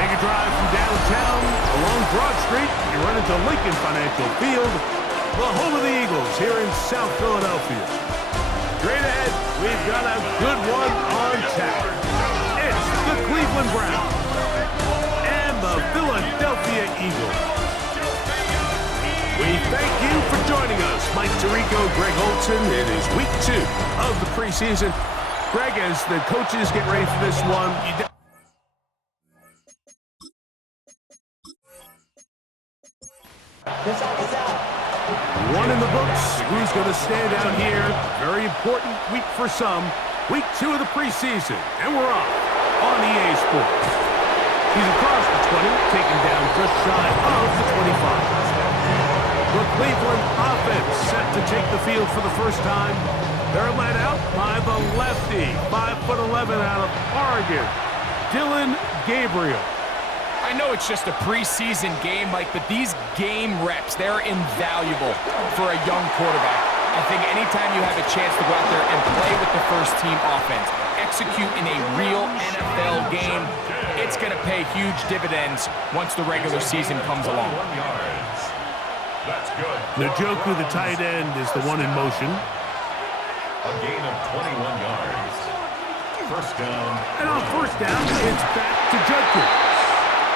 Take a drive from downtown along Broad Street. You run into Lincoln Financial Field, the home of the Eagles here in South Philadelphia. Straight ahead, we've got a good one on tap. It's the Cleveland Browns and the Philadelphia Eagles. We thank you for joining us. Mike Tirico, Greg Olson. It is week 2 of the preseason. Greg, as the coaches get ready for this one, one in the books. Who's going to stand out here? Very important week for some. Week 2 of the preseason. And we're off on EA Sports. He's across the 20, taken down just shy of the 25. The Cleveland offense set to take the field for the first time. They're led out by the lefty, 5'11" out of Oregon, Dillon Gabriel. I know it's just a preseason game, Mike, but these game reps, they're invaluable for a young quarterback. I think anytime you have a chance to go out there and play with the first-team offense, execute in a real NFL game, it's going to pay huge dividends once the regular season comes along. That's good. Njoku, the tight end, is the one in motion. A gain of 21 yards. First down. And on first down, it's back to Judkins.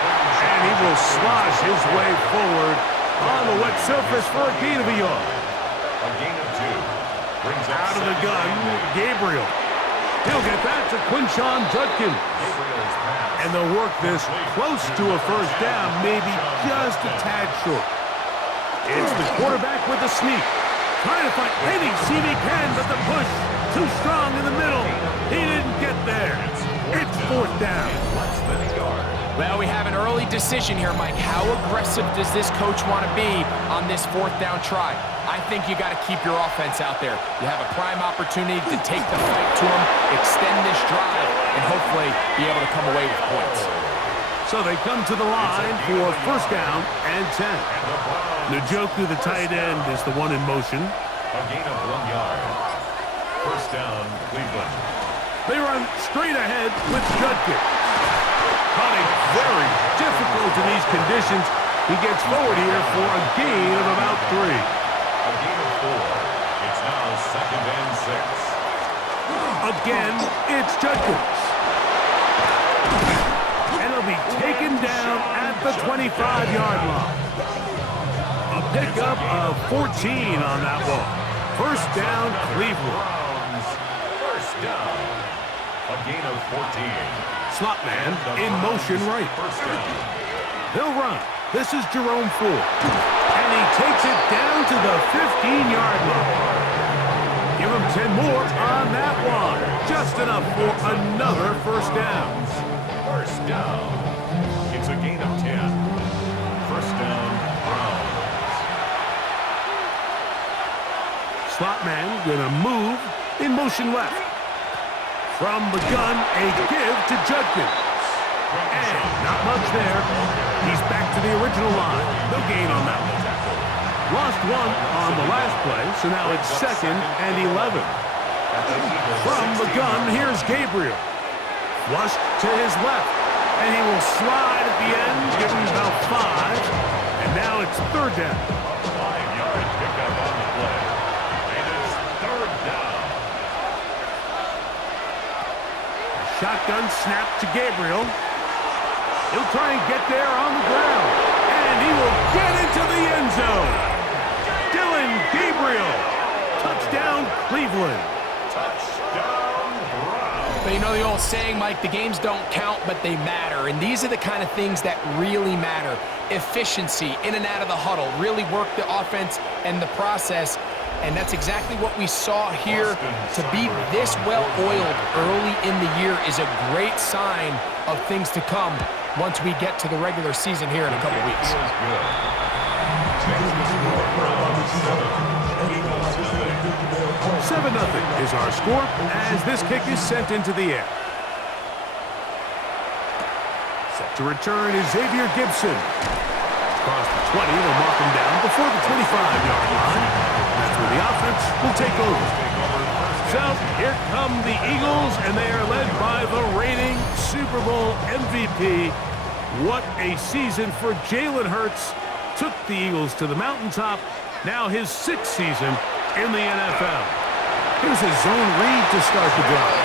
And he will slosh his way forward on the wet surface for a gain of a yard. A gain of 2. Brings up out of the gun, Gabriel. He'll get that to Quinshon Judkins. And they'll work this close to a first down, maybe just a tad short. It's the quarterback with the sneak. Trying to find any seam he can, but the push too strong in the middle. He didn't get there. It's fourth down. Less than a yard. Well, we have an early decision here, Mike. How aggressive does this coach want to be on this fourth down try? I think you got to keep your offense out there. You have a prime opportunity to take the fight to him, extend this drive, and hopefully be able to come away with points. So they come to the line for first down and 10. Njoku, the tight end, is the one in motion. A gain of 1 yard. First down, Cleveland. They run straight ahead with Judkins. Caught it very difficult in these conditions. He gets forward here for a gain of about 3. A gain of 4. It's now second and 6. Again, it's Judkins. And he'll be taken down at the 25-yard line. A pickup of 14 on that one. First down, Cleveland. First down. A gain of 14. Slot man in motion right. First down. He'll run. This is Jerome Ford. And he takes it down to the 15-yard line. Give him 10 more on that one. Just enough for another first down. First down. It's a gain of 10. First down, Browns. Slot man gonna move in motion left. From the gun, a give to Judkins. And not much there. He's back to the original line. No gain on that one. Lost one on the last play, so now it's second and 11. From the gun, here's Gabriel. Flushed to his left. And he will slide at the end, give him about 5. And now it's third down. 5-yard pickup on the play. And it's third down. Shotgun snap to Gabriel. He'll try and get there on the ground. And he will get into the end zone. Dillon Gabriel. Touchdown, Cleveland. Touchdown, Browns. But you know the old saying, Mike, the games don't count, but they matter. And these are the kind of things that really matter. Efficiency, in and out of the huddle, really work the offense and the process. And that's exactly what we saw here. To be this well-oiled early in the year is a great sign of things to come once we get to the regular season here in a couple weeks. 7-0 is our score as this kick is sent into the air. Set to return is Xavier Gibson. Across the 20, they'll mark him down before the 25-yard line. That's where the offense will take over. So here come the Eagles, and they are led by the reigning Super Bowl MVP, What a season for Jalen Hurts. Took the Eagles to the mountaintop. Now his 6th season in the NFL. Here's a zone read to start the drive.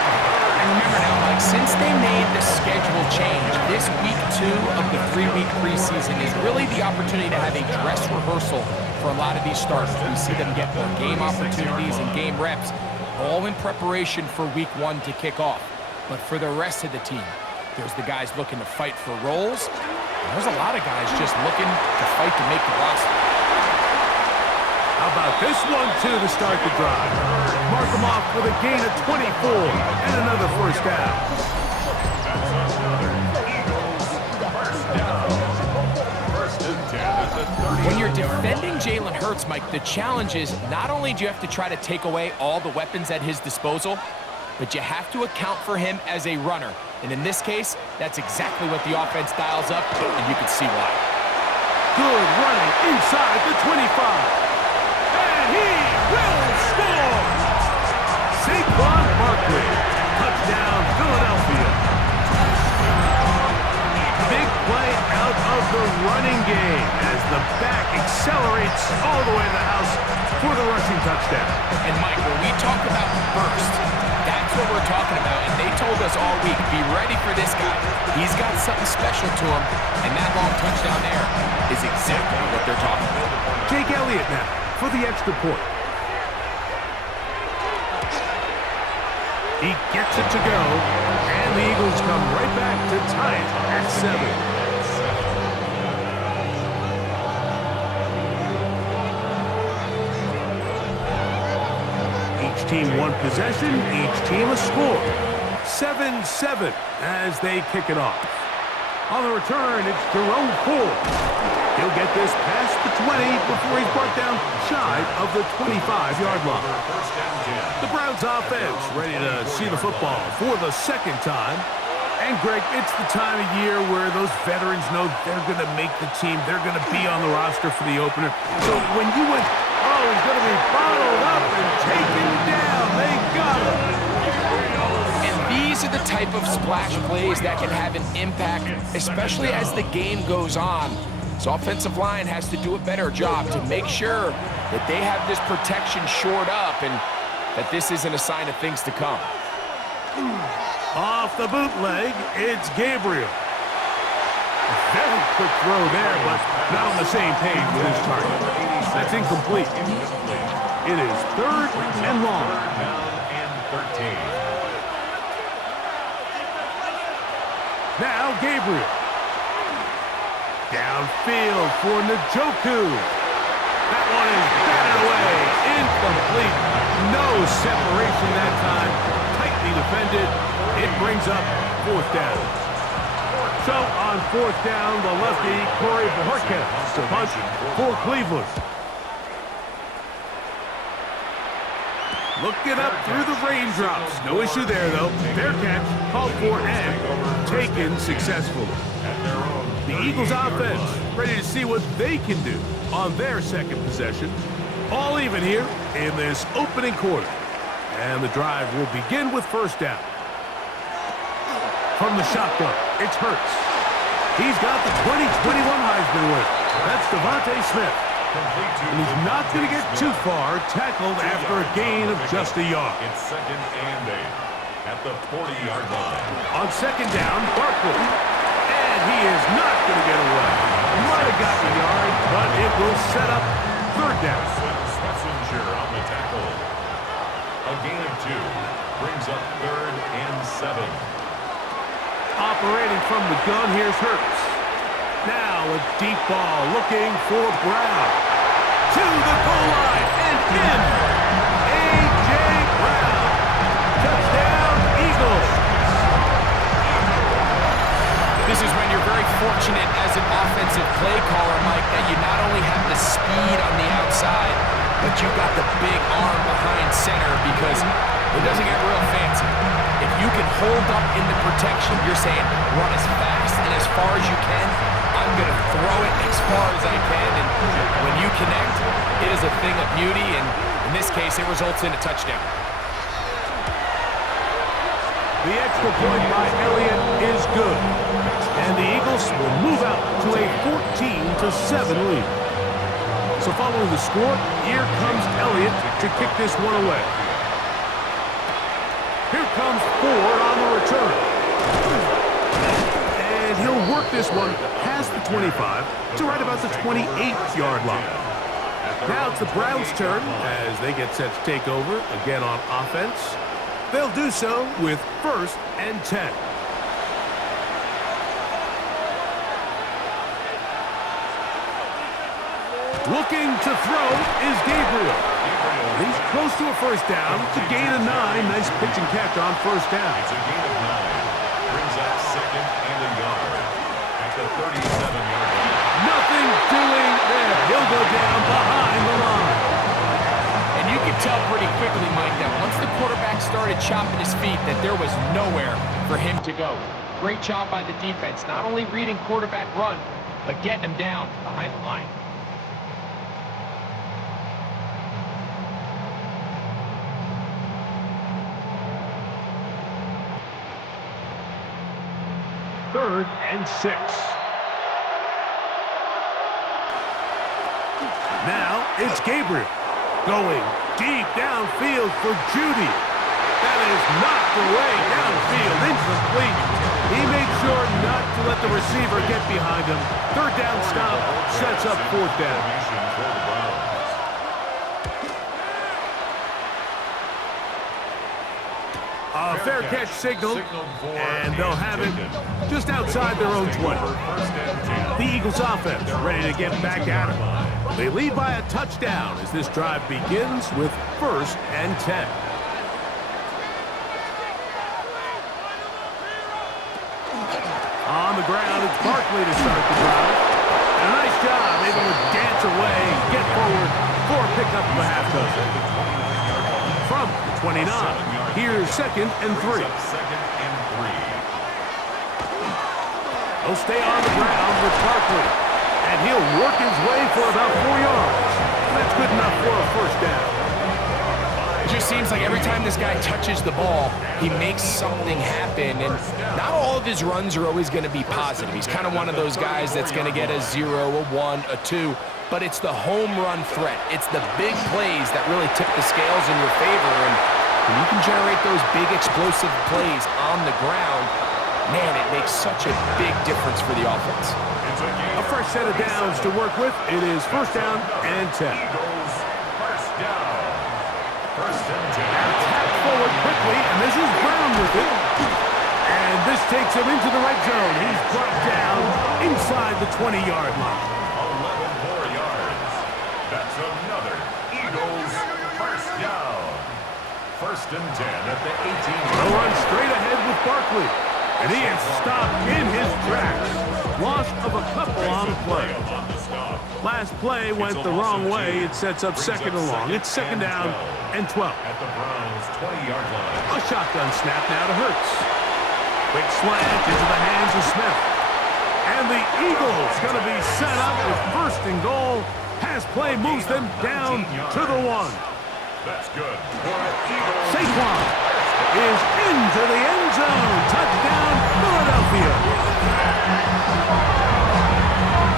And remember now, Mike, since they made the schedule change, this week 2 of the 3-week preseason is really the opportunity to have a dress rehearsal for a lot of these starters. We see them get more game opportunities and game reps, all in preparation for week 1 to kick off. But for the rest of the team, there's the guys looking to fight for roles. And there's a lot of guys just looking to fight to make the roster. How about this one, too, to start the drive? Mark him off with a gain of 24 and another first down. When you're defending Jalen Hurts, Mike, the challenge is not only do you have to try to take away all the weapons at his disposal, but you have to account for him as a runner. And in this case, that's exactly what the offense dials up, and you can see why. Good running inside the 25. And he will score! Saquon Barkley. Touchdown, Philadelphia. Big play out of the running game as the back accelerates all the way to the house for the rushing touchdown. And Mike, when we talk about burst, that's what we're talking about. And they told us all week, be ready for this guy. He's got something special to him, and that long touchdown there is exactly what they're talking about. Jake Elliott now for the extra point. He gets it to go, and the Eagles come right back to tie it at 7. Each team one possession, each team a score. 7-7 as they kick it off. On the return, it's Jerome Ford. He'll get this past the 20 before he's brought down shy of the 25-yard line. The Browns offense ready to see the football for the 2nd time. And, Greg, it's the time of year where those veterans know they're going to make the team. They're going to be on the roster for the opener. So when you went, oh, he's going to be bottled up and taken down, they got him. And these are the type of splash plays that can have an impact, especially as the game goes on. So offensive line has to do a better job to make sure that they have this protection shored up and that this isn't a sign of things to come. Off the bootleg, it's Gabriel. A very quick throw there, but not on the same page with his target. That's incomplete. It is 3rd and long. Now Gabriel. Downfield for Njoku. That one is batted away. Incomplete. No separation that time. Tightly defended. It brings up 4th down. So on 4th down, the lefty, Corey Bojorquez, to punt for Cleveland. Looking up through the raindrops. No issue there, though. Fair catch, called for and taken successfully. The Eagles offense ready to see what they can do on their 2nd possession. All even here in this opening quarter. And the drive will begin with 1st down. From the shotgun, it's Hurts. He's got the 2021 Heisman winner. That's Devontae Smith. And he's not going to get too far, tackled after a gain of just a yard. It's 2nd and 8 at the 40-yard line. On 2nd down, Barkley. And he is not going to get away. Might have got the yard, but it will set up 3rd down. Schlesinger on the tackle. A gain of 2 brings up 3rd and 7. Operating from the gun, here's Hurts. Now a deep ball looking for Brown. To the goal line and in. A.J. Brown. Touchdown, Eagles. This is when you're very fortunate as an offensive play caller, Mike, that you not only have the speed on the outside, but you've got the big arm behind center because it doesn't get real fancy. If you can hold up in the protection, you're saying run as fast and as far as you can. I'm going to throw it as far as I can. And when you connect, it is a thing of beauty. And in this case, it results in a touchdown. The extra point by Elliott is good. And the Eagles will move 7 lead. So following the score, here comes Elliott to kick this one away. Here comes Ford on the return. And he'll work this one past the 25 to right about the 28-yard line. Now it's the Browns' turn as they get set to take over again on offense. They'll do so with 1st and 10. Looking to throw is Gabriel. He's close to a first down to gain a 9. Nice pitch and catch on first down. It's a gain of 9. Brings up 2nd and a yard at the 37-yard line. Nothing doing there. He'll go down behind the line. And you can tell pretty quickly, Mike, that once the quarterback started chopping his feet, that there was nowhere for him to go. Great job by the defense, not only reading quarterback run, but getting him down behind the line. Third and 6. Now it's Gabriel going deep downfield for Judy. That is knocked away downfield, incomplete. He made sure not to let the receiver get behind him. Third down stop sets up 4th down. A fair catch signal, and they'll have it just outside their own 20. The Eagles offense ready to get back at it. They lead by a touchdown as this drive begins with 1st and 10. On the ground, it's Barkley to start the drive. And a nice job able to dance away, get forward for a pickup of a half dozen. From the 29, here's 2nd and 3. He'll stay on the ground with Barkley, and he'll work his way for about 4 yards. That's good enough for a first down. It just seems like every time this guy touches the ball, he makes something happen, and not all of his runs are always going to be positive. He's kind of one of those guys that's going to get a 0, a 1, a 2, but it's the home run threat. It's the big plays that really tip the scales in your favor, and when you can generate those big explosive plays on the ground, man, it makes such a big difference for the offense. A fresh set of downs to work with. It is 1st down and 10. Tap forward quickly, and this is Brown with it. And this takes him into the right zone. He's brought down inside the 20-yard line. 11 more yards. That's another Eagles first down. 1st and 10 at the 18. They'll run straight ahead with Barkley. And he is stopped in his tracks. Loss of a couple on the play. Last play went the wrong way. It sets up 2nd and long. It's 2nd down and 12. At the Browns' 20-yard line. A shotgun snap now to Hurts. Quick slant into the hands of Smith. And the Eagles going to be set up with 1st and goal. Pass play moves them down to the 1. That's good for an Eagles. Saquon is into the end zone. Touchdown, Philadelphia.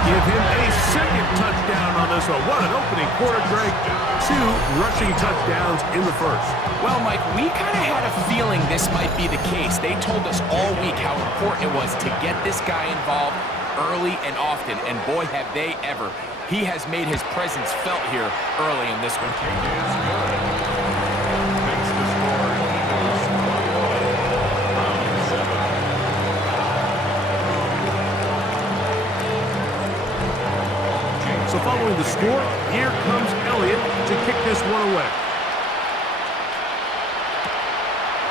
Give him a 2nd touchdown on this one. What an opening quarter, Greg. 2 rushing touchdowns in the 1st. Well, Mike, we kind of had a feeling this might be the case. They told us all week how important it was to get this guy involved early and often, and boy, have they ever. He has made his presence felt here early in this one. So following the score, here comes Elliott to kick this one away.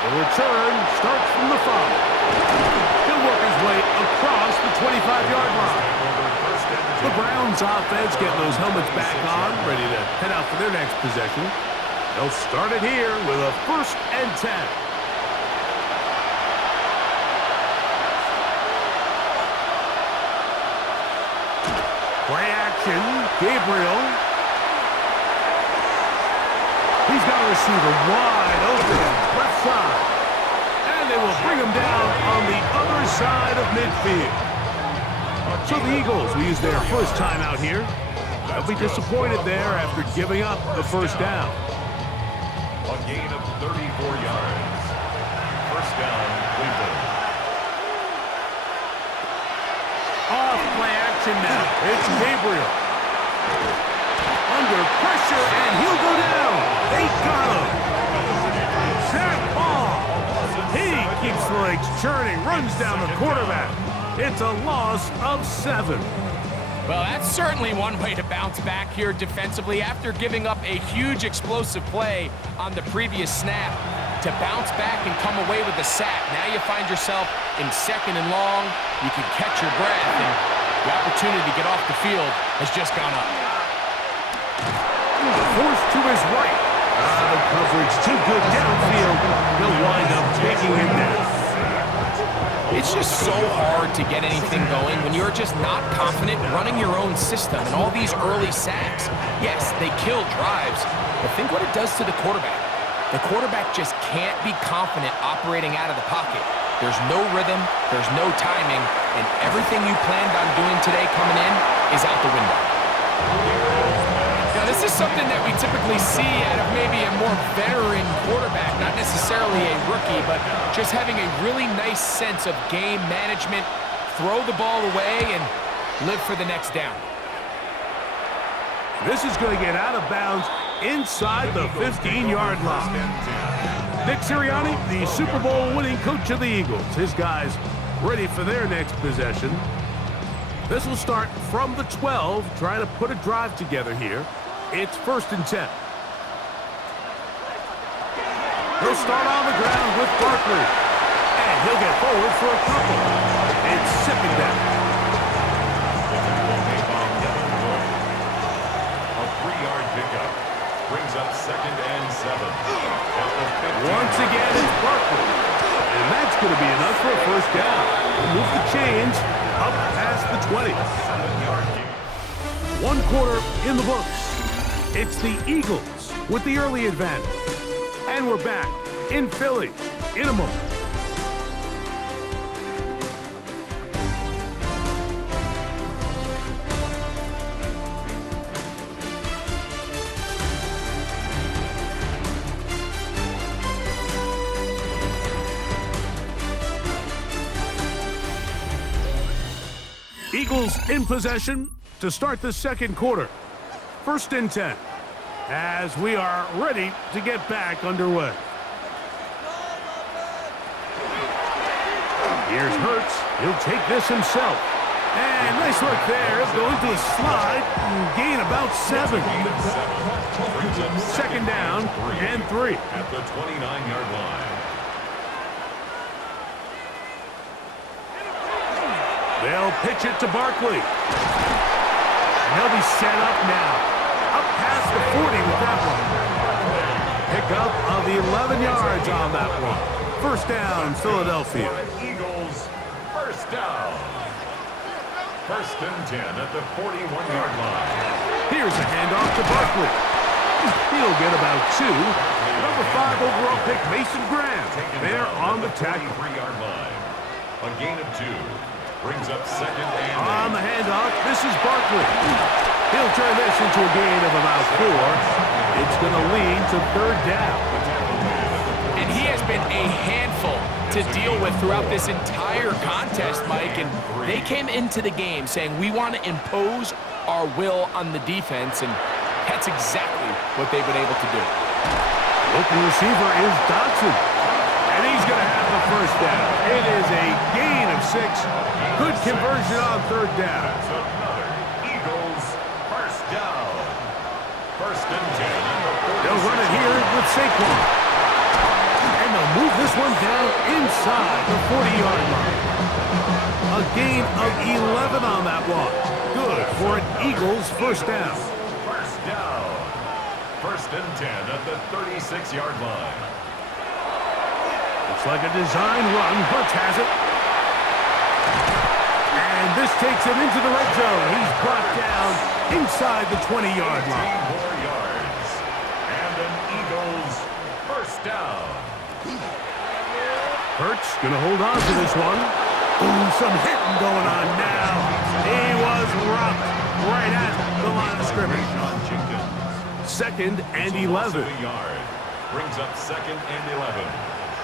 The return starts from the 5. He'll work his way across the 25-yard line. The Browns offense getting those helmets back on, ready to head out for their next possession. They'll start it here with a 1st and 10. Play action, Gabriel. He's got a receiver wide open, left side. And they will bring him down on the other side of midfield. So the Eagles will use their first time out here. They'll be disappointed there after giving up the first down. A gain of 34 yards. First down, Cleveland. Off play action now. It's Gabriel. Under pressure, and he'll go down. They got him. Zach Ball. He keeps the legs churning, runs down the quarterback. It's a loss of 7. Well, that's certainly one way to bounce back here defensively after giving up a huge explosive play on the previous snap. To bounce back and come away with a sack. Now you find yourself in 2nd and long. You can catch your breath, and the opportunity to get off the field has just gone up. Forced to his right. The coverage too good downfield. He'll wind up taking him down. It's just so hard to get anything going when you're just not confident running your own system and all these early sacks. Yes, they kill drives, but think what it does to the quarterback. The quarterback just can't be confident operating out of the pocket. There's no rhythm, there's no timing, and everything you planned on doing today coming in is out the window. Now, this is something that we typically see out of maybe a more veteran quarterback, not necessarily a rookie, but just having a really nice sense of game management, throw the ball away, and live for the next down. This is going to get out of bounds inside the 15-yard line. Nick Sirianni, the Super Bowl winning coach of the Eagles. His guys ready for their next possession. This will start from the 12, trying to put a drive together here. It's 1st and 10. He'll start on the ground with Barkley. And he'll get forward for a couple. It's 2nd down. A 3-yard pickup. Brings up 2nd and 7. Once again, it's Barkley. And that's going to be enough for a first down. Move the chains up past the 20. 1 quarter in the books. It's the Eagles with the early advantage. And we're back in Philly in a moment. Eagles in possession to start the 2nd quarter. 1st and 10 as we are ready to get back underway. Here's Hurts. He'll take this himself. And nice work there. He'll go into a slide and gain about 7. 2nd down and 3. At the 29-yard line. They'll pitch it to Barkley. And he'll be set up now. Up past the 40 with that one. Pickup of 11 yards on that one. 1st down, Philadelphia. Eagles, 1st down. 1st and 10 at the 41-yard line. Here's a handoff to Barkley. He'll get about 2. Number 5 overall pick, Mason Graham. There on the tackle. 33-yard line. A gain of 2. Brings up 2nd and 8. On the handoff, this is Barkley. He'll turn this into a gain of about 4. It's going to lead to 3rd down. And he has been a handful to deal with throughout this entire contest, Mike. And they came into the game saying, we want to impose our will on the defense, and that's exactly what they've been able to do. Open receiver is Dodson. And he's going to have the 1st down. It is a gain of 6. Good conversion on 3rd down. That's another Eagles 1st down. 1st and 10. They'll run it here with Saquon. And they'll move this one down inside the 40-yard line. A gain of 11 on that one. Good for an Eagles 1st down. 1st down. 1st and 10 at the 36-yard line. Looks like a design run. Hurts has it. And this takes him into the red zone. He's brought down inside the 20-yard line. 18 more yards. And an Eagles 1st down. Hurts going to hold on to this one. Ooh, some hitting going on now. scrimmage. Sean Jenkins. 2nd and It's a loss 11. of a yard. Brings up 2nd and 11.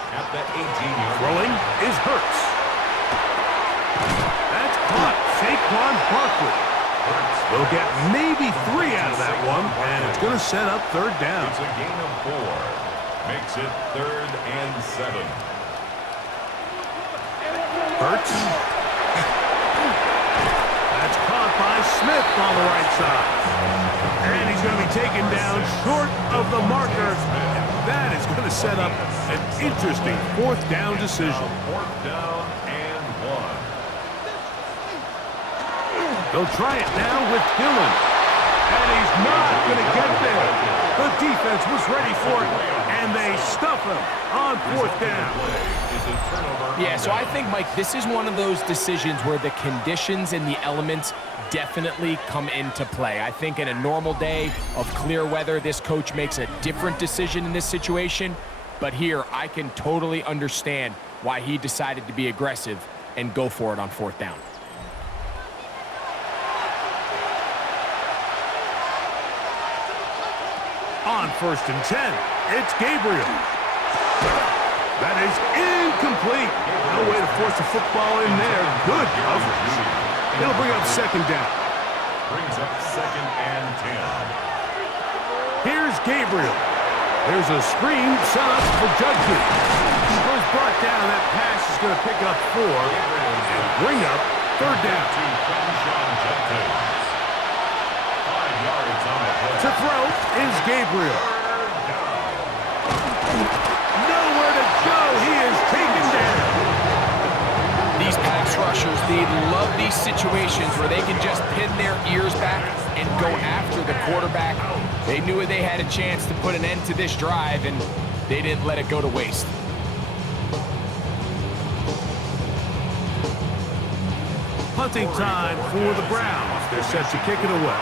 At the 18-yard Throwing is Hurts. That's caught. Saquon Barkley. They'll get maybe 3 out of that one, and it's going to set up 3rd down. It's a gain of 4. Makes it 3rd and 7. Hurts. That's caught by Smith on the right side. And he's going to be taken down short of the marker. And that is going to set up an interesting 4th down decision. 4th down and 1. They'll try it now with Dillon. And he's not going to get there. The defense was ready for it, and they stuff him on 4th down. Yeah, so I think, Mike, this is one of those decisions where the conditions and the elements definitely come into play. I think in a normal day of clear weather, this coach makes a different decision in this situation. But here, I can totally understand why he decided to be aggressive and go for it on 4th down. On 1st and 10, it's Gabriel. That is incomplete. No way to force the football in there. Good coverage. It'll bring up 2nd down. Brings up 2nd and 10. Here's Gabriel. There's a screen set up for Judkins. Goes brought down. That pass is going to pick up 4 and bring up 3rd down. To Quinshon Judkins. 5 yards on the play. To throw is Gabriel. Nowhere to go. He is taken down. These pass rushers, they love these situations where they can just pin their ears back and go after the quarterback. They knew they had a chance to put an end to this drive, and they didn't let it go to waste. Punting time for the Browns. They're set to kick it away,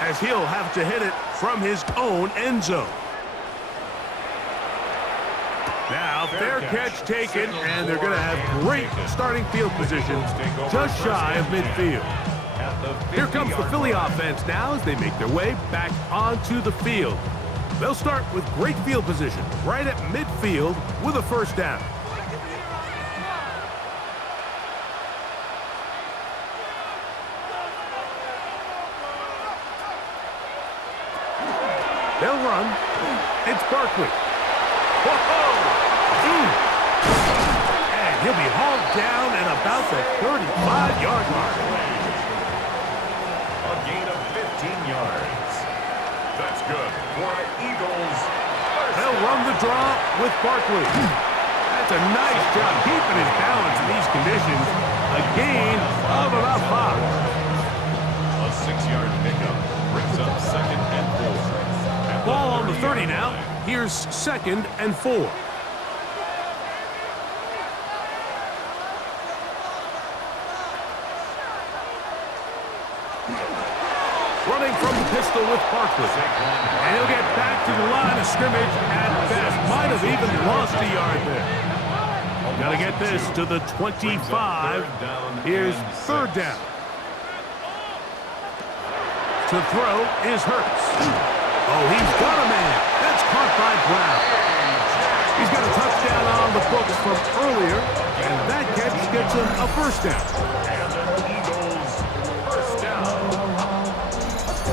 as he'll have to hit it from his own end zone. Now, fair catch taken, and they're going to have great starting field position just shy of midfield. Here comes the Philly offense now as they make their way back onto the field. They'll start with great field position right at midfield with a 1st down. They'll run. It's Barkley. Whoa! And he'll be hauled down at about the 35-yard mark. A gain of 15 yards. That's good for the Eagles. They'll run the draw with Barkley. That's a nice job keeping his balance in these conditions. A gain of about 5. A 6-yard pickup brings up 2nd and 4. Ball on the 30 now. Here's 2nd and 4. Running from the pistol with Barkley. And he'll get back to the line of scrimmage at best. Might have even lost a yard there. Got to get this to the 25. Here's 3rd down. To throw is Hurts. Oh, he's got a man. That's caught by Brown. He's got a touchdown on the books from earlier, and that catch gets him a 1st down. And the Eagles 1st down.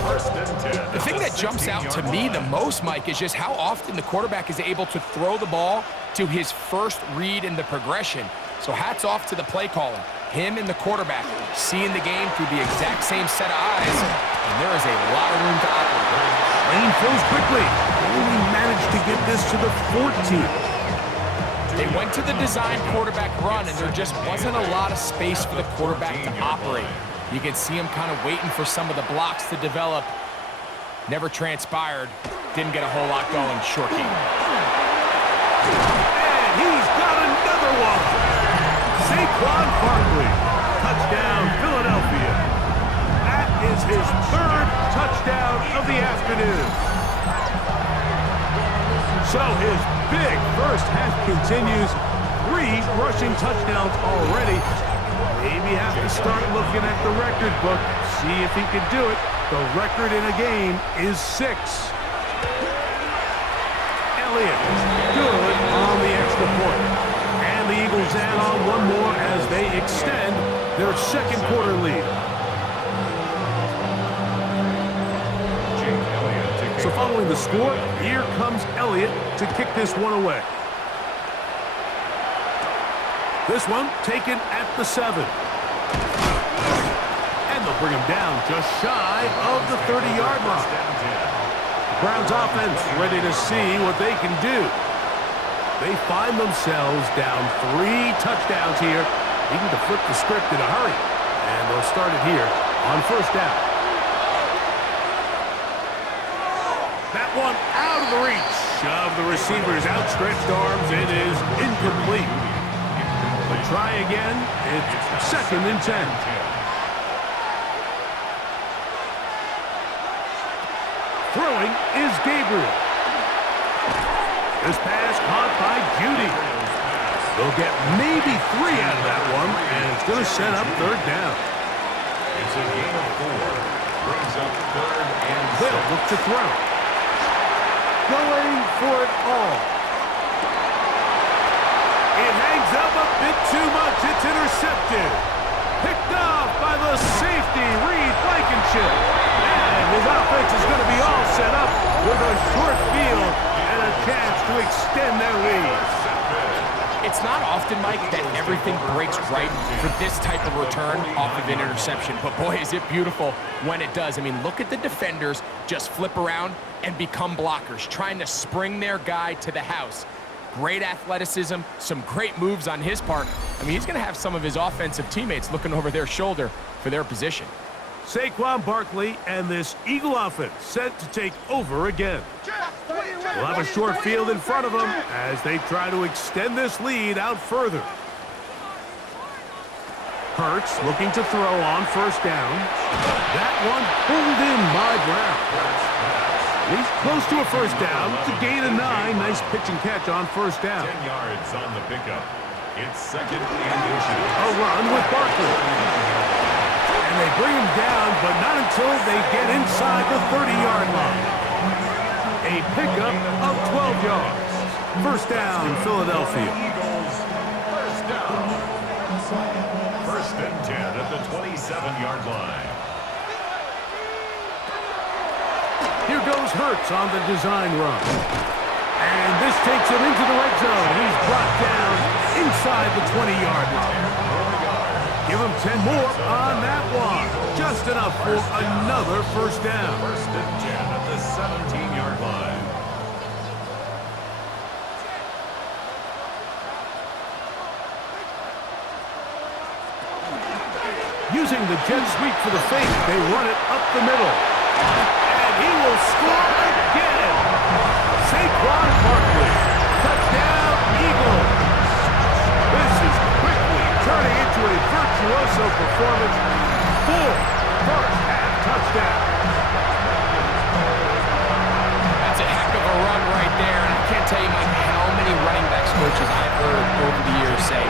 1st and 10. The thing that jumps out to me the most, Mike, is just how often the quarterback is able to throw the ball to his first read in the progression. So hats off to the play caller. Him and the quarterback seeing the game through the exact same set of eyes, and there is a lot of room to operate. Lane fills quickly. Only managed to get this to the 14. They went to the design quarterback run, and there just wasn't a lot of space for the quarterback to operate. You can see him kind of waiting for some of the blocks to develop. Never transpired. Didn't get a whole lot going. Short game. And he's got another one. Saquon Barkley. Touchdown, Philadelphia. That is his 3rd touchdown of the afternoon. So his big first half continues. 3 rushing touchdowns already. Maybe have to start looking at the record book, see if he can do it. The record in a game is 6. Elliott, good on the extra point. And the Eagles add on one more as they extend their second quarter lead. So following the score, here comes Elliott to kick this one away. This one taken at the 7. And they'll bring him down just shy of the 30-yard line. The Browns offense ready to see what they can do. They find themselves down 3 touchdowns here, needing to flip the script in a hurry. And they'll start it here on first down. That one out of the reach of the receiver's outstretched arms. It is incomplete. They'll try again. It's 2nd and 10. Throwing is Gabriel. This pass caught by Judy. They'll get maybe 3 out of that one, and it's going to set up third down. It's a gain of 4. Brings up 3rd and 6. They'll look to throw. Going for it all. It hangs up a bit too much. It's intercepted. Picked off by the safety, Reed Blankenship. And his offense is going to be all set up with a short field and a chance to extend their lead. It's not often, Mike, that everything breaks right for this type of return off of an interception. But boy, is it beautiful when it does. I mean, look at the defenders just flip around and become blockers, trying to spring their guy to the house. Great athleticism, some great moves on his part. I mean, he's going to have some of his offensive teammates looking over their shoulder for their position. Saquon Barkley and this Eagle offense set to take over again. They'll have a short field in front of them as they try to extend this lead out further. Hurts looking to throw on first down. That one pulled in by Brown. He's close to a first down to gain a 9. Nice pitch and catch on first down. 10 yards on the pickup. It's 2nd and inches. A run with Barkley. And they bring him down, but not until they get inside the 30-yard line. A pickup of 12 yards. First down, Philadelphia. Eagles, first down. 1st and 10 at the 27-yard line. Here goes Hurts on the design run. And this takes him into the red zone. He's brought down inside the 20-yard line. Give him 10 more on that one. Just enough for another first down. 1st and 10 at the 17-yard line. Using the jet sweep for the fake, they run it up the middle. And he will score again. Saquon Barkley. Touchdown, Eagles. This is quickly turning into a virtuoso performance. 4 first-half touchdowns. That's a heck of a run right there. And I can't tell you, Mike, how many running backs coaches I've heard over the years say,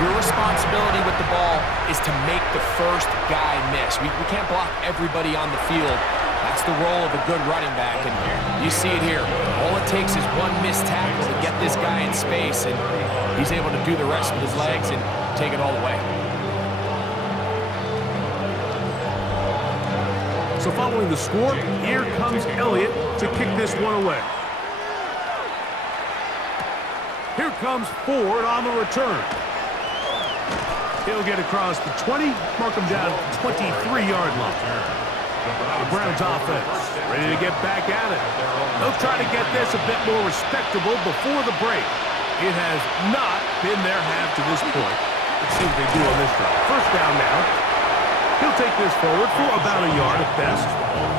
your responsibility with the ball is to make the first guy miss. We can't block everybody on the field. That's the role of a good running back, and you see it here. All it takes is one missed tackle to get this guy in space, and he's able to do the rest with his legs and take it all away. So following the score, here comes Elliott to kick this one away. Here comes Ford on the return. He'll get across the 20, mark him down at the 23-yard line. The Browns offense ready to get back at it. They'll try to get this a bit more respectable before the break. It has not been their half to this point. Let's see what they do on this drive. First down now. He'll take this forward for about a yard at best.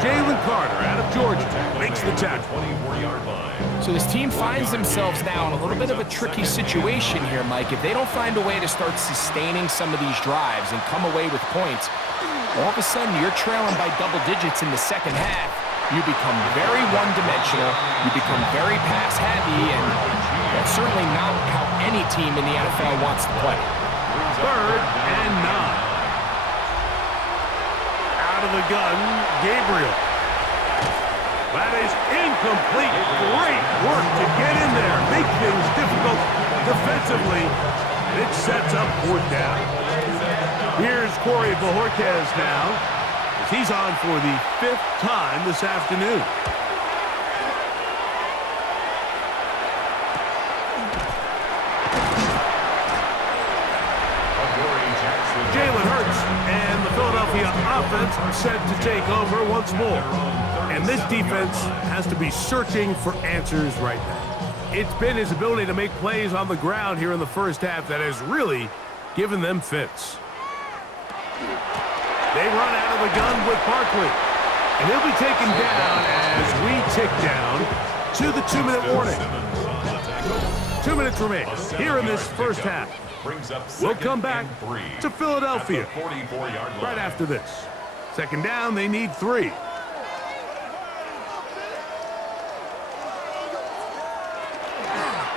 Jalen Carter out of Georgia makes the tackle. 24-yard line. So this team finds themselves now in a little bit of a tricky situation here, Mike. If they don't find a way to start sustaining some of these drives and come away with points, all of a sudden you're trailing by double digits in the second half. You become very one-dimensional. You become very pass-heavy, and that's certainly not how any team in the NFL wants to play. 3rd and 9. Out out of the gun, Gabriel. That is incomplete. Great work to get in there. Make things difficult defensively. And it sets up 4th down. Here's Corey Bojorquez now, as he's on for the 5th time this afternoon. Jalen Hurts and the Philadelphia offense are set to take over once more. And this defense has to be searching for answers right now. It's been his ability to make plays on the ground here in the first half that has really given them fits. They run out of the gun with Barkley. And he'll be taken down as we tick down to the 2-minute warning. 2 minutes remain here in this first half. We'll come back to Philadelphia right after this. 2nd down, they need 3.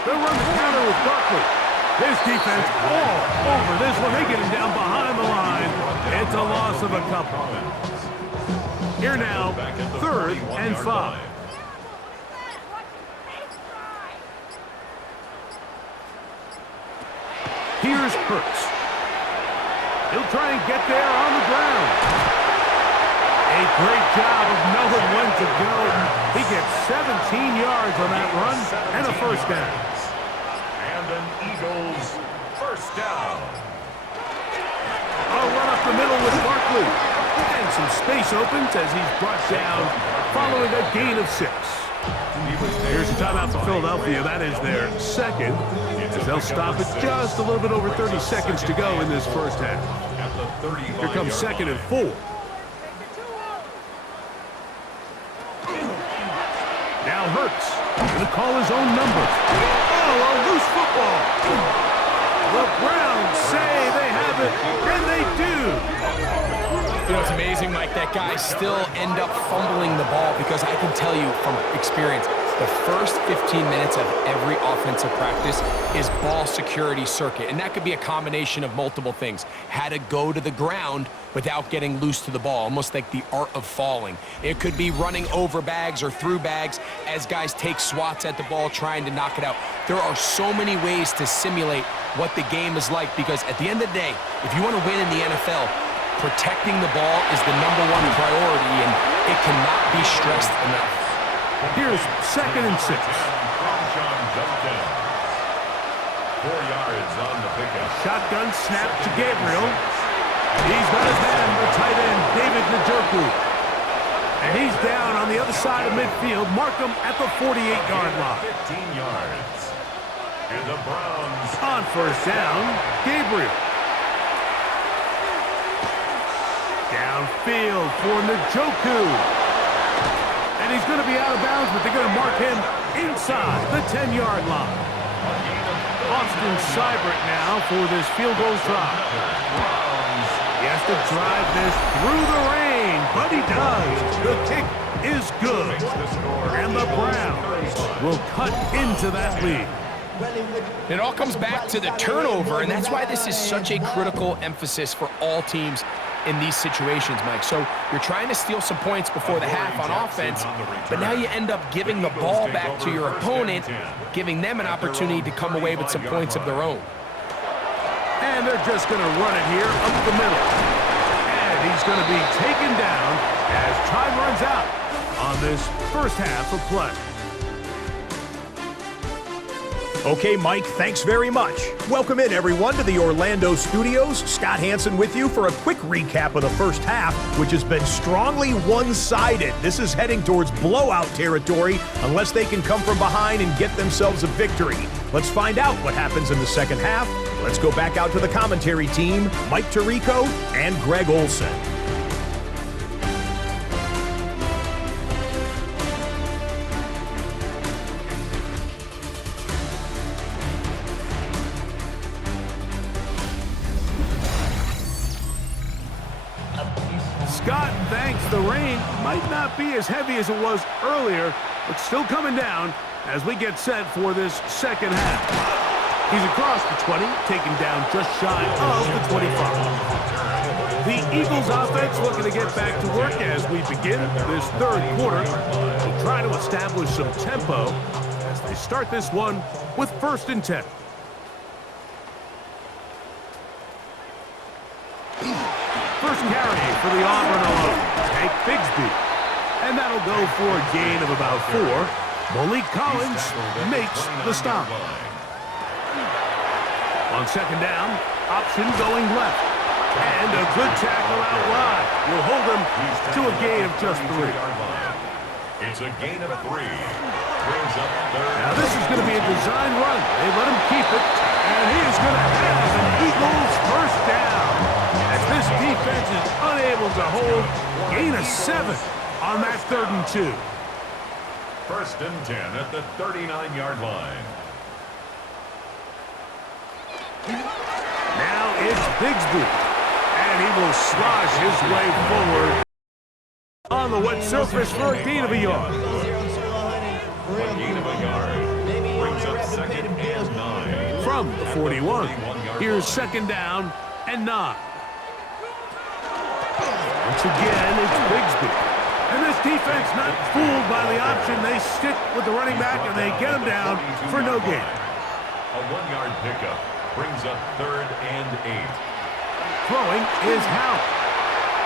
They'll run the counter with Barkley. This defense all over this one. They get him down behind the line. It's a loss of a couple. Here now, 3rd and 5. Here's Hurts. He'll try and get there on the ground. A great job of knowing when to go. He gets 17 yards on that run and a 1st down. And an Eagles 1st down. A run up the middle with Barkley. And some space opens as he's brought down following a gain of 6. Here's a timeout for Philadelphia. That is their 2nd. As they'll stop it just a little bit over 30 seconds to go in this first half. Here comes 2nd and 4. Now Hurts going to call his own number. Oh, a loose football. The Browns say they have it, and they do. You know, it's amazing, Mike, that guys still end up fumbling the ball because I can tell you from experience, the first 15 minutes of every offensive practice is ball security circuit, and that could be a combination of multiple things. How to go to the ground without getting loose to the ball, almost like the art of falling. It could be running over bags or through bags as guys take swats at the ball trying to knock it out. There are so many ways to simulate what the game is like because at the end of the day, if you want to win in the NFL, protecting the ball is the #1 priority, and it cannot be stressed enough. Here's 2nd and 6. 4 yards on the pickup. Shotgun snap to Gabriel. He's got his man, the tight end, David Njoku. And he's down on the other side of midfield. Mark him at the 48-yard line. 15 yards. And the Browns on 1st down, Gabriel. Downfield for Njoku. And he's going to be out of bounds, but they're going to mark him inside the 10-yard line. Austin Seibert now for this field goal try. He has to drive this through the rain, but he does. The kick is good. And the Browns will cut into that lead. It all comes back to the turnover, and that's why this is such a critical emphasis for all teams in these situations, Mike. So you're trying to steal some points before the half on offense, but now you end up giving the ball back to your opponent, giving them an opportunity to come away with some points of their own. And they're just going to run it here up the middle. And he's going to be taken down as time runs out on this first half of play. Okay, Mike, thanks very much. Welcome in, everyone, to the Orlando studios. Scott Hansen with you for a quick recap of the first half, which has been strongly one-sided. This is heading towards blowout territory unless they can come from behind and get themselves a victory. Let's find out what happens in the second half. Let's go back out to the commentary team, Mike Tirico and Greg Olson. Scott thanks the rain might not be as heavy as it was earlier, but still coming down as we get set for this second half. He's across the 20, taken down just shy of the 25. The Eagles offense looking to get back to work as we begin this third quarter. They'll try to establish some tempo as they start this one with 1st and 10. First carry for the Auburn alone. Tank Bigsby. And that'll go for a gain of about 4. Malik Collins makes the stop. On 2nd down, option going left. And a good tackle out wide will hold him to a gain of just 3. It's a gain of 3. Brings up 3rd. Now this is going to be a design run. They let him keep it. And he is going to have an Eagles first down. As this defense is unable to hold, gain of 7 on that 3rd and 2. 1st and 10 at the 39-yard line. Now it's Bigsby. And he will slosh his way forward on the wet surface for a gain of a yard. A gain of a yard. Brings up 2nd and 9. From the 41. Here's 2nd down and 9. Once again, it's Bigsby. And this defense not fooled by the option. They stick with the running back and they get him down for no gain. A 1-yard pickup brings up 3rd and 8. Throwing is Howell.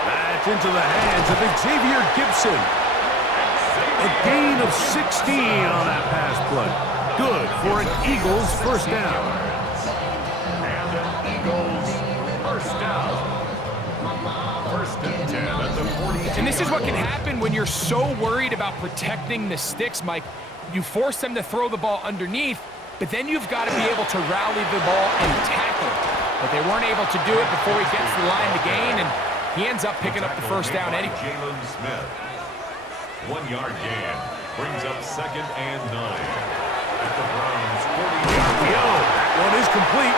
That's into the hands of Xavier Gibson. A gain of 16 on that pass play. Good for an Eagles first down. And an Eagles first down. 1st and 10 at the 40. And this is what can happen when you're so worried about protecting the sticks, Mike. You force them to throw the ball underneath, but then you've got to be able to rally the ball and tackle. But they weren't able to do it before he gets the line to gain, and he ends up picking up the first down anyway. Jalen Smith. 1-yard gain brings up 2nd and 9. At the Browns 40-yard line. That one is complete.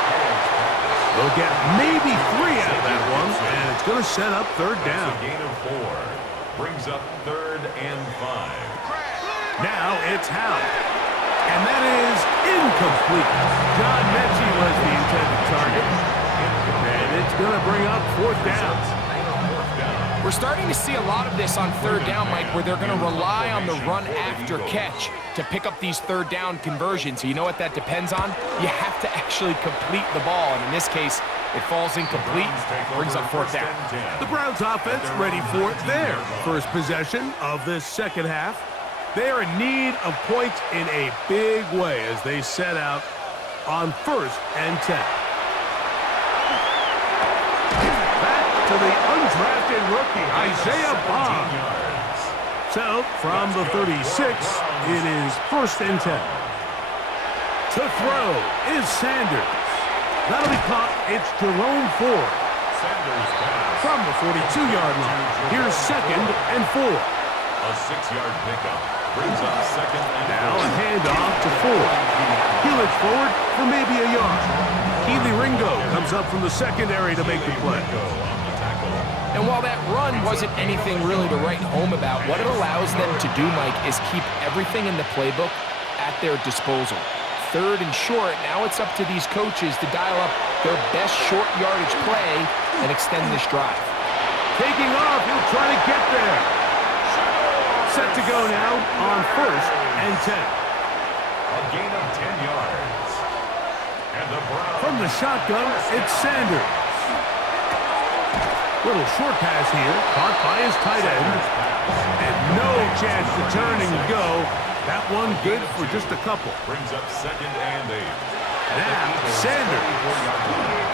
They'll get maybe 3 out of that one, and it's going to set up 3rd down. A gain of 4 brings up 3rd and 5. Now it's Howell. And that is incomplete. John Mechie was the intended target. And it's going to bring up 4th down. We're starting to see a lot of this on 3rd down, Mike, where they're going to rely on the run after catch to pick up these 3rd down conversions. So you know what that depends on? You have to actually complete the ball. And in this case, it falls incomplete, brings up 4th down. The Browns offense ready for their first possession of this second half. They are in need of points in a big way as they set out on 1st and 10. Back to the undrafted rookie, Isaiah Bond. So, from the 36, it is 1st and 10. To throw is Sanders. That'll be caught. It's Jerome Ford. From the 42-yard line, here's 2nd and 4. A 6-yard pickup brings up 2nd and 4. Now a handoff to Ford. He looks forward for maybe a yard. Keely Ringo comes up from the secondary to make the play. And while that run wasn't anything really to write home about, what it allows them to do, Mike, is keep everything in the playbook at their disposal. 3rd and short, now it's up to these coaches to dial up their best short yardage play and extend this drive. Taking off, he'll try to get there. Set to go now on 1st and 10. A gain of 10 yards. And the Browns. From the shotgun, it's Sanders. Little short pass here, caught by his tight end. And no chance to turn and go. That one good for just a couple. Brings up 2nd and 8. Now, Sanders.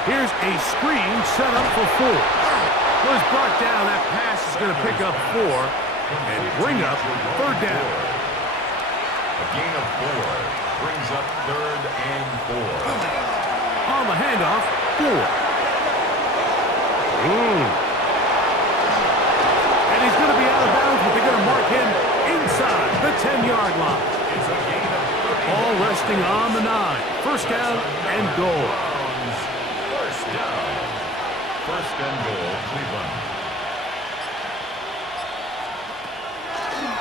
Here's a screen set up for 4. Was brought down. That pass is going to pick up 4 and bring up 3rd down. A gain of 4 brings up 3rd and 4. On the handoff, Ford. And he's going to be out of bounds, but they're going to mark him inside the 10-yard line. It's a gain of 30. All resting on the 9. 1st down and goal. 1st down. 1st and goal, Cleveland.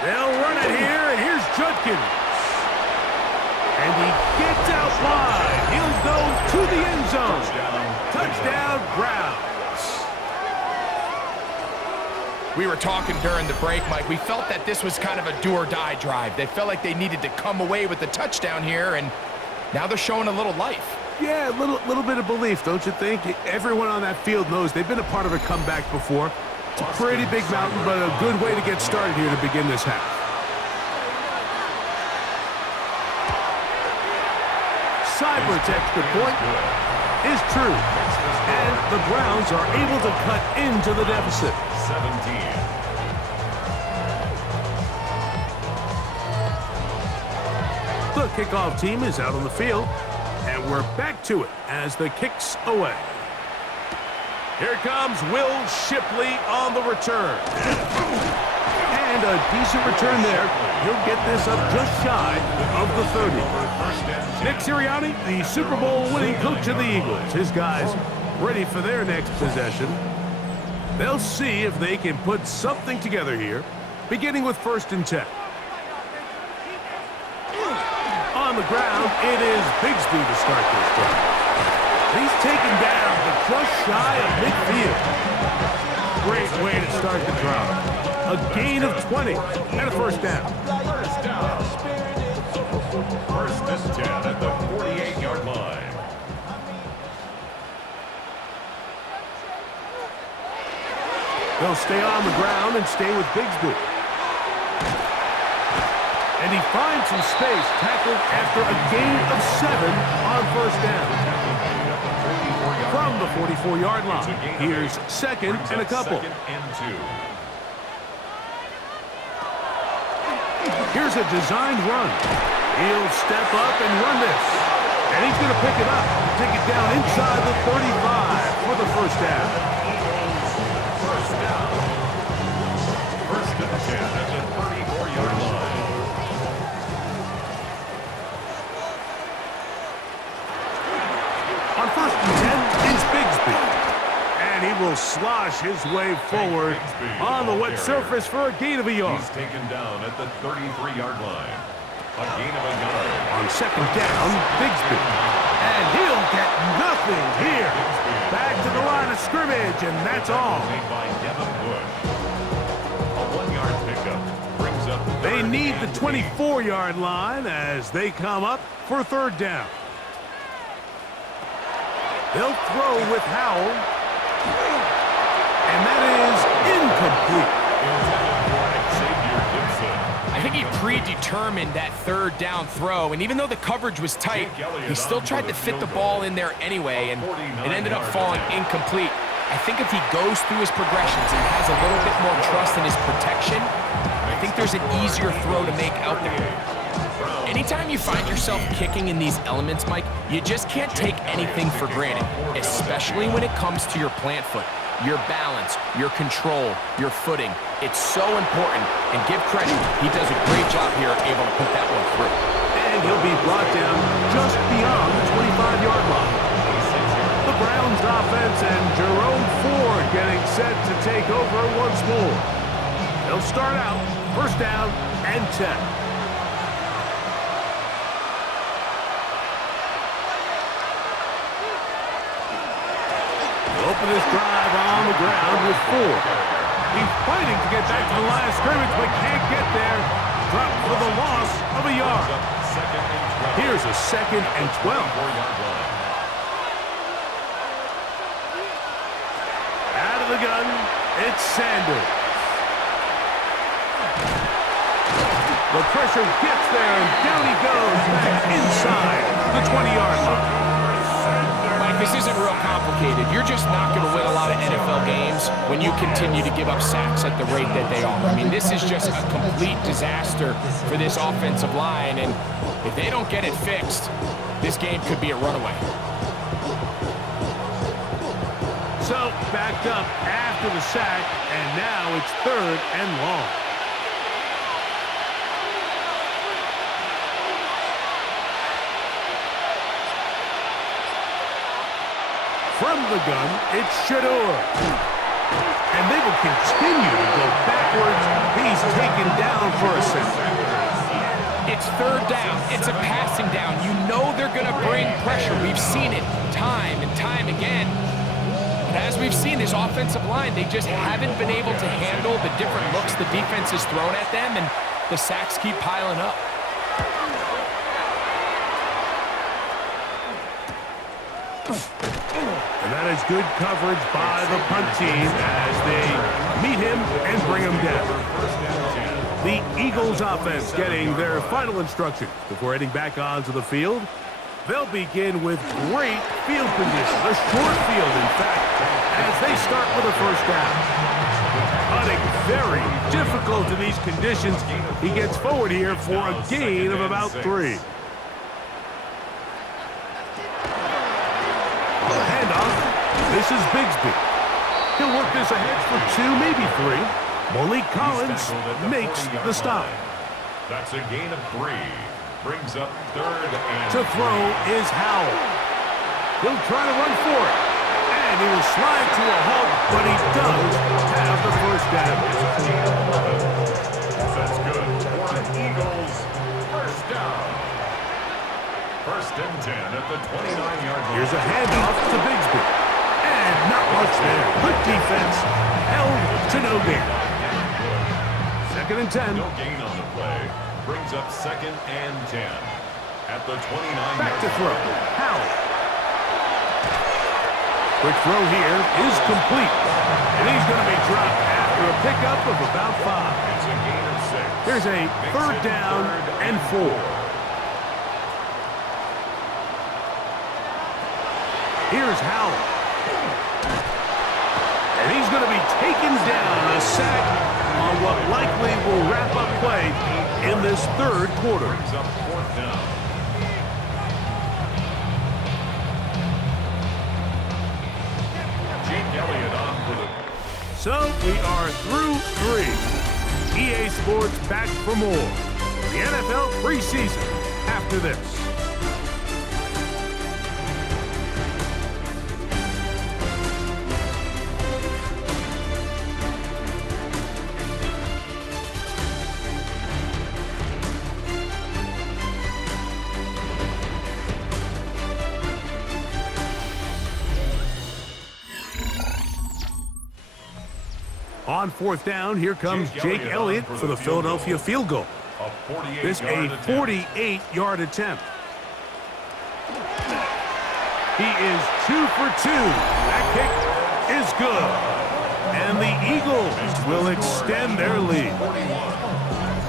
They'll run it here, and here's Judkins. And he gets out wide. He'll go to the end zone. Touchdown, Browns. We were talking during the break, Mike. We felt that this was kind of a do-or-die drive. They felt like they needed to come away with the touchdown here, and now they're showing a little life. Yeah, a little bit of belief, don't you think? Everyone on that field knows they've been a part of a comeback before. It's a pretty big mountain, but a good way to get started here to begin this half. Seibert's extra point is true, and the Browns are able to cut into the deficit. 17. The kickoff team is out on the field, and we're back to it as the kick's away. Here comes Will Shipley on the return. And a decent return there. He'll get this up just shy of the 30. Nick Sirianni, the Super Bowl winning coach of the Eagles. His guys ready for their next possession. They'll see if they can put something together here, beginning with 1st and 10. On the ground, it is Bigsby to start this drive. He's taken down, but just shy of midfield. Great way to start the drive. A gain of 20 and a 1st down. 1st and 10 at the 48-yard line. They'll stay on the ground and stay with Bigsby. And he finds some space, tackled after a gain of 7 on 1st down. From the 44-yard line, here's 2nd and a couple. 2nd and 2. Here's a designed run. He'll step up and run this. And he's going to pick it up. Take it down inside the 35 for the 1st down. 1st down. 1st and 10 at the 34-yard line. On 1st and 10, it's Bigsby. And he will slosh his way forward on the wet surface for a gain of a yard. He's taken down at the 33-yard line. A gain of a yard. On 2nd down, Bigsby. And he'll get nothing here. Back to the line of scrimmage, and that's all. Made by Devin Bush. A 1-yard pickup brings up They 3rd need the and 24-yard line as they come up for 3rd down. They'll throw with Howell. And that is incomplete. I think he predetermined that 3rd down throw, and even though the coverage was tight, he still tried to fit the ball in there anyway, and it ended up falling incomplete. I think if he goes through his progressions and has a little bit more trust in his protection, I think there's an easier throw to make out there. Anytime you find yourself kicking in these elements, Mike, you just can't take anything for granted, especially when it comes to your plant foot, your balance, your control, your footing. It's so important, and give credit, he does a great job here able to put that one through. And he'll be brought down just beyond the 25-yard line. The Browns offense and Jerome Ford getting set to take over once more. They'll start out 1st down and 10. Open this drive on the ground with Ford. He's fighting to get back to the line of scrimmage, but can't get there. Dropped for the loss of a yard. Here's a 2nd and 12. Out of the gun, it's Sanders. The pressure gets there, and down he goes back inside the 20-yard line. This isn't real complicated. You're just not going to win a lot of NFL games when you continue to give up sacks at the rate that they are. I mean, this is just a complete disaster for this offensive line, and if they don't get it fixed, this game could be a runaway. So, backed up after the sack, and now it's 3rd and long. From the gun, it's Shedeur. And they will continue to go backwards. He's taken down for a second. It's 3rd down. It's a passing down. You know they're going to bring pressure. We've seen it time and time again. But as we've seen, this offensive line, they just haven't been able to handle the different looks the defense has thrown at them, and the sacks keep piling up. And that is good coverage by the punt team as they meet him and bring him down. The Eagles offense getting their final instructions before heading back onto the field. They'll begin with great field position, a short field, in fact, as they start with a first down. Putting very difficult in these conditions. He gets forward here for a gain of about 3. Handoff. This is Bigsby. He'll work this ahead for 2, maybe 3. Malik Collins makes the stop. That's a gain of 3. Brings up 3rd and to throw is Howell. He'll try to run for it. And he will slide to a halt, but he does have the first down. That's good for the Eagles. First down. 1st and 10 at the 29-yard line. Here's a handoff to Bigsby. And not much there. Good defense. Held to no gain. 2nd and 10. No gain on the play. Brings up 2nd and 10 at the 29. Back to throw. Howell. Quick throw here is complete. And he's going to be dropped after a pickup of about 5. It's a gain of 6. Here's a 3rd down and 4. Here's Howell. And he's going to be taken down. A sack on what likely will wrap up play in this 3rd quarter. Brings up 4th down. Jake Elliott on for the... So we are through 3. EA Sports back for more. The NFL preseason after this. On 4th down, here comes Jake Elliott for the Philadelphia field goal. This a 48-yard attempt. He is 2 for 2. That kick is good. And the Eagles will extend their lead.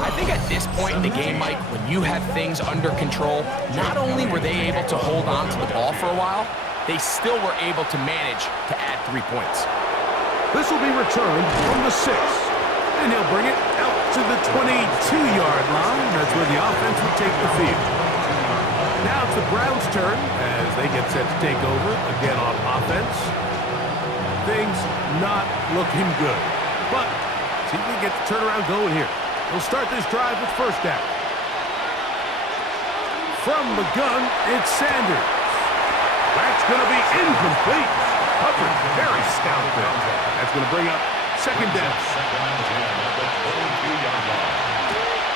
I think at this point in the game, Mike, when you have things under control, not only were they able to hold on to the ball for a while, they still were able to manage to add 3 points. This will be returned from the 6. And he'll bring it out to the 22-yard line. That's where the offense will take the field. Now it's the Browns' turn as they get set to take over again on offense. Things not looking good. But see if we can get the turnaround going here. We'll start this drive with first down. From the gun, it's Sanders. That's going to be incomplete. Coverage very stout there. That's going to bring up 2nd down.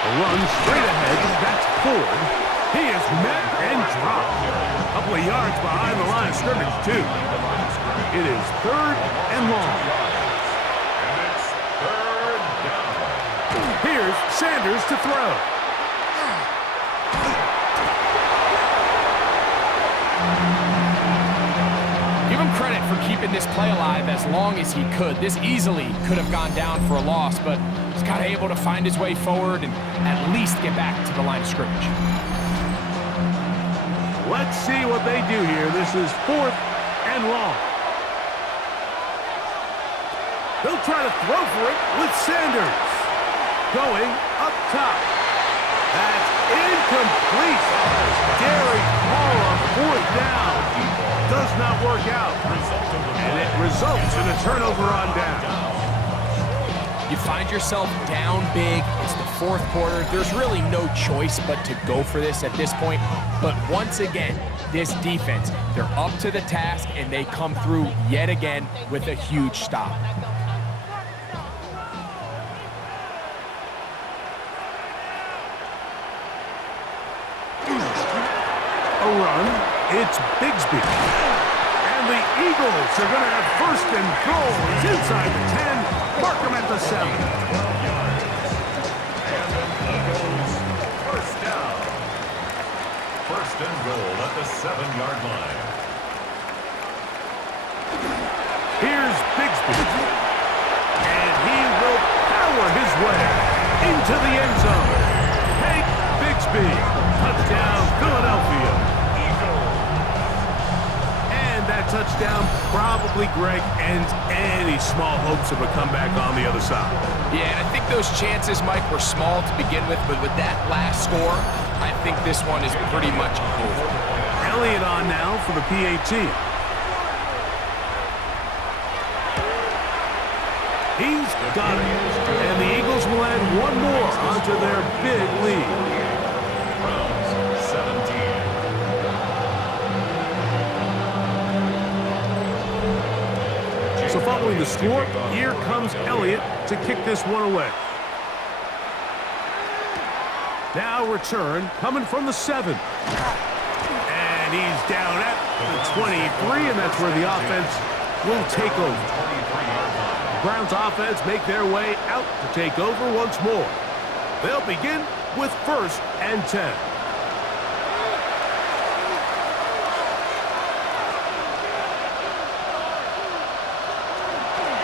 A run straight ahead. That's Ford. He is met and dropped. A couple of yards behind the line of scrimmage, too. It is 3rd and long. And it's 3rd down. Here's Sanders to throw. Give him credit for keeping this play alive as long as he could. This easily could have gone down for a loss, but he's kind of able to find his way forward and at least get back to the line of scrimmage. Let's see what they do here. This is 4th and long. They'll try to throw for it with Sanders. Going up top. That's incomplete. Derek Carr on 4th down. Does not work out. And it results in a turnover on down. You find yourself down big. It's the 4th quarter. There's really no choice but to go for this at this point. But once again, this defense, they're up to the task, and they come through yet again with a huge stop. A run. It's Bigsby. And the Eagles are going to have first and goal. He's inside the 10. Mark him at the 7. 12 yards. And an Eagles first down. First and goal at the 7-yard line. Here's Bigsby. And he will power his way into the end zone. Hank Bigsby. Touchdown, Philadelphia. And that touchdown probably, Greg, ends any small hopes of a comeback on the other side. Yeah, and I think those chances, Mike, were small to begin with, but with that last score, I think this one is pretty much over. Elliott on now for the PAT. He's got it. And the Eagles will add one more onto their big lead. Browns 17. So following the score, here comes Elliott to kick this one away. Now return coming from the 7. And he's down at the 23, and that's where the offense will take over. Browns offense make their way out to take over once more. They'll begin with first and 10.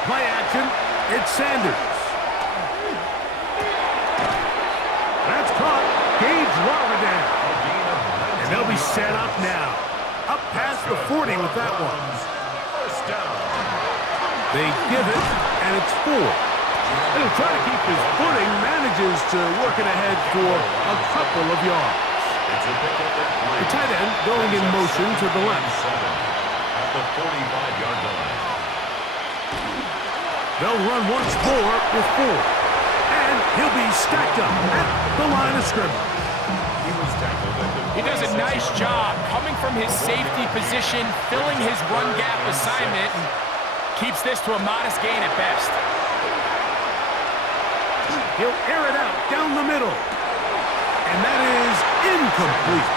Play action, it's Sanders. That's caught. Gage Warridan. And they'll be set up now. Up past the 40 with that one. First down. They give it, and it's 4. He'll try to keep his footing, manages to work it ahead for a couple of yards. The tight end going in motion to the left. At the 45-yard line. They'll run once more with 4. And he'll be stacked up at the line of scrimmage. He was tackled at the He does a nice job coming from his safety position, filling his run gap assignment, and keeps this to a modest gain at best. He'll air it out down the middle. And that is incomplete.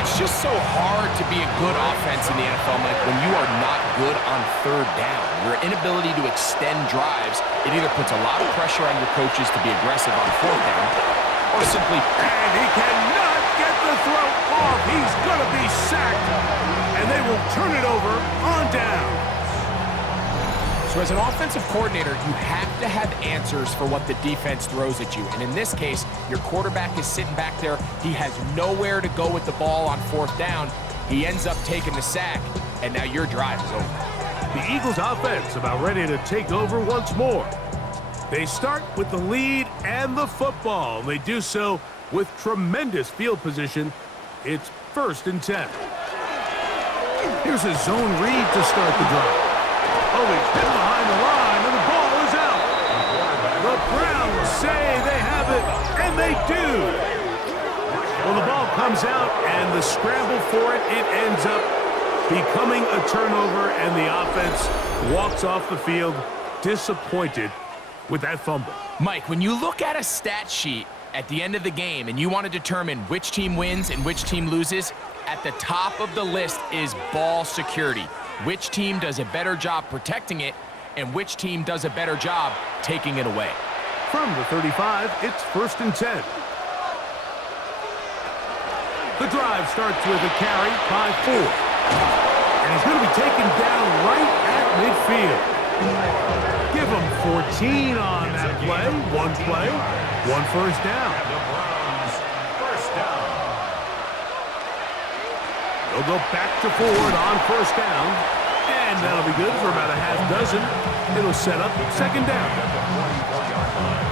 It's just so hard to be a good offense in the NFL, Mike, when you are not good on third down. Your inability to extend drives, it either puts a lot of pressure on your coaches to be aggressive on fourth down, or simply... And he cannot get the throw off. He's going to be sacked. And they will turn it over on down. So as an offensive coordinator, you have to have answers for what the defense throws at you. And in this case, your quarterback is sitting back there. He has nowhere to go with the ball on fourth down. He ends up taking the sack, and now your drive is over. The Eagles offense about ready to take over once more. They start with the lead and the football. They do so with tremendous field position. It's first and 10. Here's a zone read to start the drive. Oh, he's hit behind the line, and the ball is out. The Browns say they have it, and they do. Well, the ball comes out, and the scramble for it, it ends up becoming a turnover, and the offense walks off the field disappointed with that fumble. Mike, when you look at a stat sheet at the end of the game and you want to determine which team wins and which team loses, at the top of the list is ball security. Which team does a better job protecting it, and which team does a better job taking it away. From the 35, it's first and 10. The drive starts with a carry by 4. And he's going to be taken down right at midfield. Give him 14 on that play. One play, one first down. The Browns first down. They'll go back to Ford on first down. And that'll be good for about a half dozen. It'll set up second down. At the 44-yard line.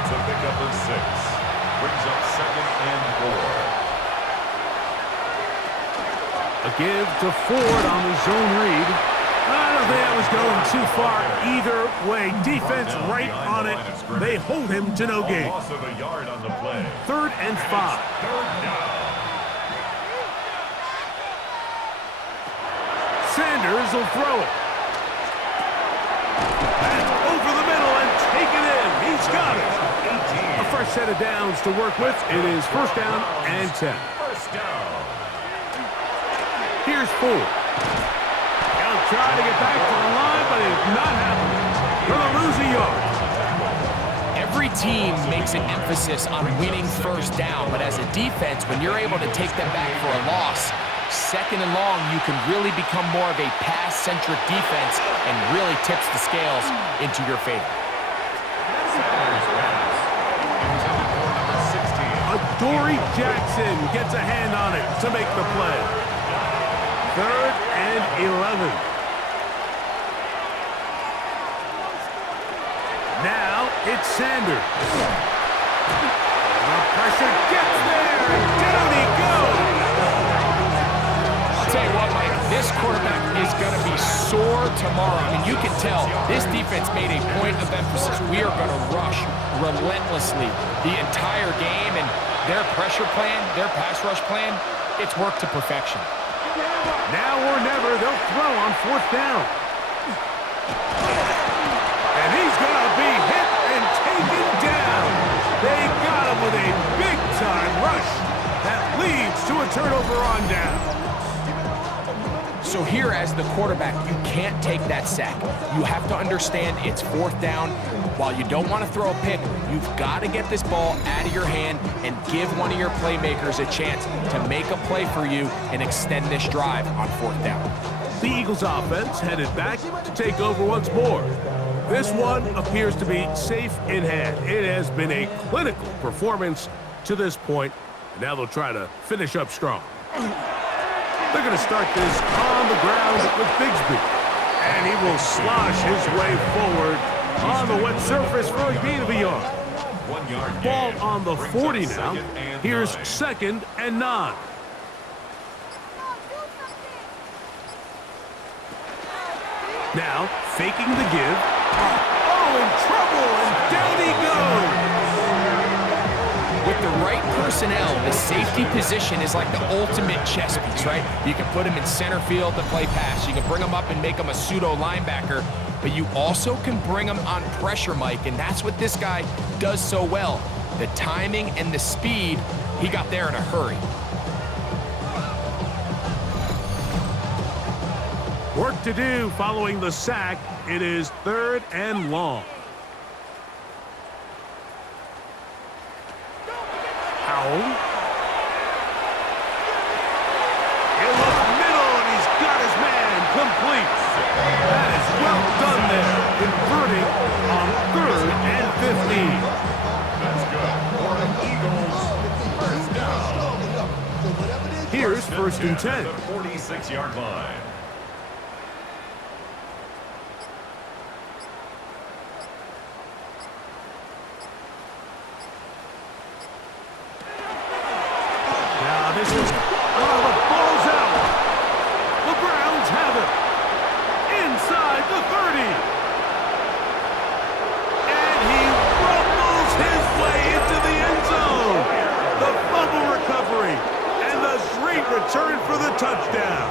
It's a pickup of 6. Brings up second and 4. A give to Ford on the zone read. I don't think that was going too far either way. Defense right on it. They hold him to no gain. Loss of a yard on the play. Third and 5. Third down. Sanders will throw it. That's over the middle and taken in. He's got it. A fresh set of downs to work with. It is first down and 10. First down. Here's 4. He'll try to get back to the line, but it's not happening. Gonna lose a yard. Every team makes an emphasis on winning first down, but as a defense, when you're able to take them back for a loss, second and long, you can really become more of a pass-centric defense and really tips the scales into your favor. Adoree Jackson gets a hand on it to make the play. 3rd and 11. Now it's Sanders. The pressure gets there, and down he goes. I'll tell you what, Mike, this quarterback is going to be sore tomorrow. I mean, you can tell this defense made a point of emphasis. We are going to rush relentlessly the entire game, and their pressure plan, their pass rush plan, it's worked to perfection. Now or never, they'll throw on 4th down. And he's going to be hit and taken down. They got him with a big-time rush that leads to a turnover on down. So here as the quarterback, you can't take that sack. You have to understand it's 4th down. While you don't want to throw a pick, you've got to get this ball out of your hand and give one of your playmakers a chance to make a play for you and extend this drive on 4th down. The Eagles offense headed back to take over once more. This one appears to be safe in hand. It has been a clinical performance to this point. Now they'll try to finish up strong. They're going to start this on the ground with Bigsby. And he will slosh his way forward on the wet surface for a gain of a yard. 1 yard Ball gain. on the Brings 40 up now. 2nd and Here's 9. 2nd and 9. Now, faking the give. Oh, in trouble, and down he goes. With the right personnel, the safety position is like the ultimate chess piece, right? You can put him in center field to play pass. You can bring him up and make him a pseudo linebacker, but you also can bring him on pressure, Mike, and that's what this guy does so well. The timing and the speed, he got there in a hurry. Work to do following the sack. It is 3rd and long. Howell. In the middle, and he's got his man complete. That is well done there, converting on 3rd and 15. That's good for the Eagles. 1st down. Here's 1st and 10. The 46-yard line. This is, the ball's out. The Browns have it. Inside the 30. And he rumbles his way into the end zone. The fumble recovery. And the great return for the touchdown.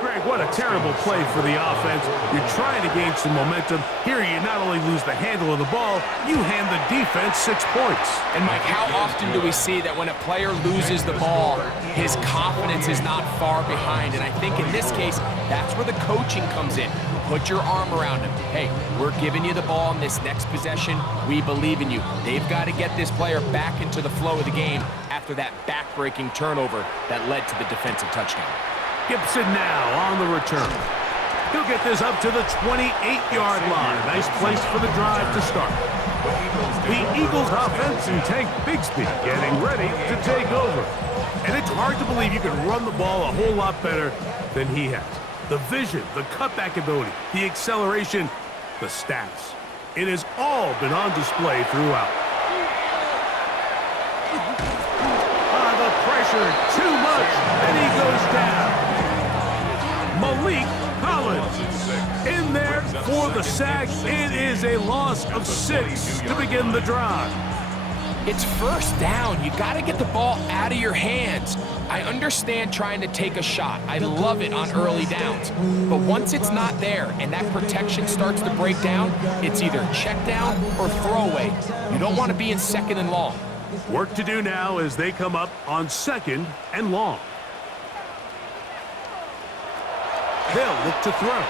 Greg, what a terrible play for the offense. You're trying to gain some momentum. Here you not only lose the handle of the ball, you hand the defense 6 points. And Mike, how often do we see that when a player loses the ball, his confidence is not far behind? And I think in this case, that's where the coaching comes in. Put your arm around him. Hey, we're giving you the ball in this next possession. We believe in you. They've got to get this player back into the flow of the game after that back-breaking turnover that led to the defensive touchdown. Gibson now on the return. He'll get this up to the 28-yard line. Nice place for the drive to start. The Eagles offense and Tank Bigsby getting ready to take over. And it's hard to believe you can run the ball a whole lot better than he has. The vision, the cutback ability, the acceleration, the stats. It has all been on display throughout. The pressure, too much, and he goes down. Malik Collins in there for the sack. It is a loss of 6 to begin the drive. It's 1st down. You got to get the ball out of your hands. I understand trying to take a shot. I love it on early downs. But once it's not there and that protection starts to break down, it's either check down or throwaway. You don't want to be in 2nd and long. Work to do now as they come up on 2nd and long. They'll look to throw.